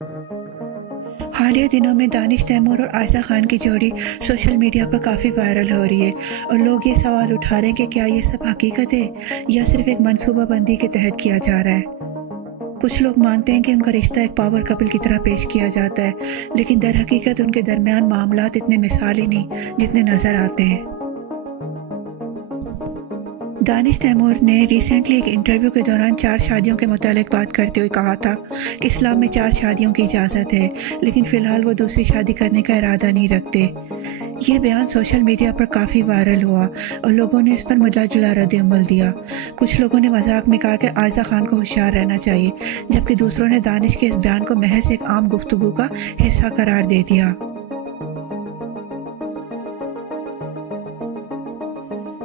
حالیہ دنوں میں دانش تیمور اور عائزہ خان کی جوڑی سوشل میڈیا پر کافی وائرل ہو رہی ہے، اور لوگ یہ سوال اٹھا رہے ہیں کہ کیا یہ سب حقیقت ہے یا صرف ایک منصوبہ بندی کے تحت کیا جا رہا ہے۔ کچھ لوگ مانتے ہیں کہ ان کا رشتہ ایک پاور کپل کی طرح پیش کیا جاتا ہے، لیکن در حقیقت ان کے درمیان معاملات اتنے مثالی نہیں جتنے نظر آتے ہیں۔ دانش تیمور نے ریسنٹلی ایک انٹرویو کے دوران 4 شادیوں کے متعلق بات کرتے ہوئے کہا تھا کہ اسلام میں 4 شادیوں کی اجازت ہے، لیکن فی الحال وہ دوسری شادی کرنے کا ارادہ نہیں رکھتے۔ یہ بیان سوشل میڈیا پر کافی وائرل ہوا اور لوگوں نے اس پر ملا جلا رد عمل دیا۔ کچھ لوگوں نے مذاق میں کہا کہ عائزہ خان کو ہوشیار رہنا چاہیے، جبکہ دوسروں نے دانش کے اس بیان کو محض ایک عام گفتگو کا حصہ قرار دے دیا۔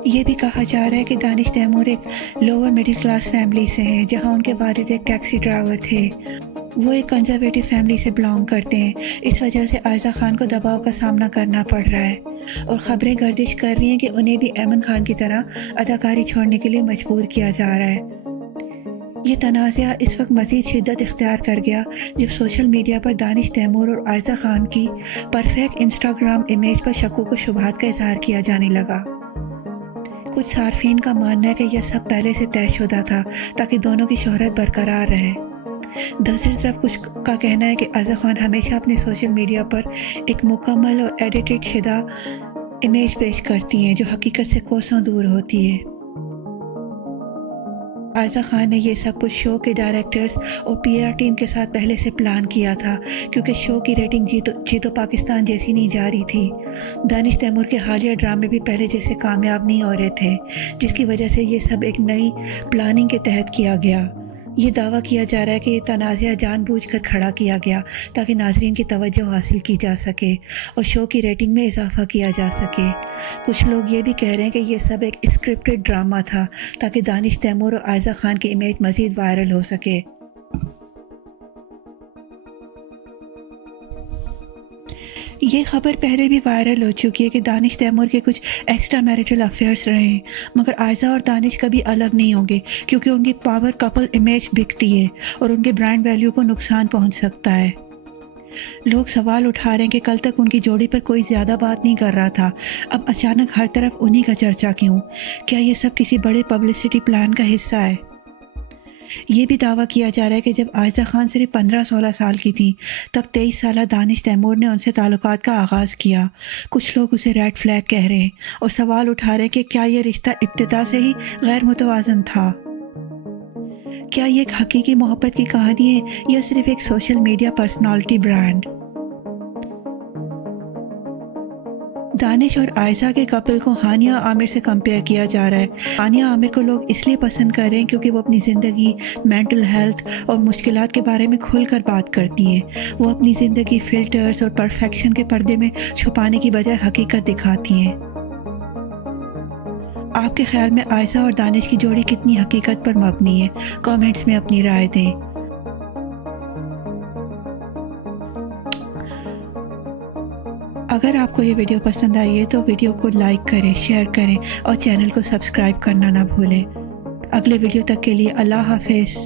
یہ بھی کہا جا رہا ہے کہ دانش تیمور ایک لوور مڈل کلاس فیملی سے ہیں، جہاں ان کے والد ایک ٹیکسی ڈرائیور تھے۔ وہ ایک کنزرویٹو فیملی سے بلانگ کرتے ہیں، اس وجہ سے عائزہ خان کو دباؤ کا سامنا کرنا پڑ رہا ہے، اور خبریں گردش کر رہی ہیں کہ انہیں بھی ایمن خان کی طرح اداکاری چھوڑنے کے لیے مجبور کیا جا رہا ہے۔ یہ تنازعہ اس وقت مزید شدت اختیار کر گیا جب سوشل میڈیا پر دانش تیمور اور عائزہ خان کی پرفیکٹ انسٹاگرام امیج پر شکوک و شبہات کا اظہار کیا جانے لگا۔ کچھ صارفین کا ماننا ہے کہ یہ سب پہلے سے طے شدہ تھا تاکہ دونوں کی شہرت برقرار رہے۔ دوسری طرف کچھ کا کہنا ہے کہ عائزہ خان ہمیشہ اپنے سوشل میڈیا پر ایک مکمل اور ایڈیٹڈ شدہ امیج پیش کرتی ہیں جو حقیقت سے کوسوں دور ہوتی ہے۔ عائزہ خان نے یہ سب کچھ شو کے ڈائریکٹرز اور PR ٹیم کے ساتھ پہلے سے پلان کیا تھا، کیونکہ شو کی ریٹنگ جیتو پاکستان جیسی نہیں جا رہی تھی۔ دانش تیمور کے حالیہ ڈرامے بھی پہلے جیسے کامیاب نہیں ہو رہے تھے، جس کی وجہ سے یہ سب ایک نئی پلاننگ کے تحت کیا گیا۔ یہ دعویٰ کیا جا رہا ہے کہ یہ تنازعہ جان بوجھ کر کھڑا کیا گیا تاکہ ناظرین کی توجہ حاصل کی جا سکے اور شو کی ریٹنگ میں اضافہ کیا جا سکے۔ کچھ لوگ یہ بھی کہہ رہے ہیں کہ یہ سب ایک اسکرپٹڈ ڈرامہ تھا تاکہ دانش تیمور اور عائزہ خان کی امیج مزید وائرل ہو سکے۔ یہ خبر پہلے بھی وائرل ہو چکی ہے کہ دانش تیمور کے کچھ ایکسٹرا میریٹل افیئرس رہے ہیں، مگر عائزہ اور دانش کبھی الگ نہیں ہوں گے، کیونکہ ان کی پاور کپل امیج بکتی ہے اور ان کے برانڈ ویلیو کو نقصان پہنچ سکتا ہے۔ لوگ سوال اٹھا رہے ہیں کہ کل تک ان کی جوڑی پر کوئی زیادہ بات نہیں کر رہا تھا، اب اچانک ہر طرف انہی کا چرچا کیوں؟ کیا یہ سب کسی بڑے پبلسٹی پلان کا حصہ ہے؟ یہ بھی دعویٰ کیا جا رہا ہے کہ جب عائزہ خان صرف 15-16 سال کی تھیں تب 23 سالہ دانش تیمور نے ان سے تعلقات کا آغاز کیا۔ کچھ لوگ اسے ریڈ فلیگ کہہ رہے ہیں اور سوال اٹھا رہے ہیں کہ کیا یہ رشتہ ابتدا سے ہی غیر متوازن تھا؟ کیا یہ ایک حقیقی محبت کی کہانی ہے یا صرف ایک سوشل میڈیا پرسنالٹی برانڈ؟ دانش اور عائزہ کے کپل کو ہانیہ عامر سے کمپیئر کیا جا رہا ہے۔ ہانیہ عامر کو لوگ اس لیے پسند کر رہے ہیں کیونکہ وہ اپنی زندگی، مینٹل ہیلتھ اور مشکلات کے بارے میں کھل کر بات کرتی ہیں۔ وہ اپنی زندگی فلٹرز اور پرفیکشن کے پردے میں چھپانے کی بجائے حقیقت دکھاتی ہیں۔ آپ کے خیال میں عائزہ اور دانش کی جوڑی کتنی حقیقت پر مبنی ہے؟ کامنٹس میں اپنی رائے دیں۔ اگر آپ کو یہ ویڈیو پسند آئی ہے تو ویڈیو کو لائک کریں، شیئر کریں اور چینل کو سبسکرائب کرنا نہ بھولیں۔ اگلے ویڈیو تک کے لیے اللہ حافظ۔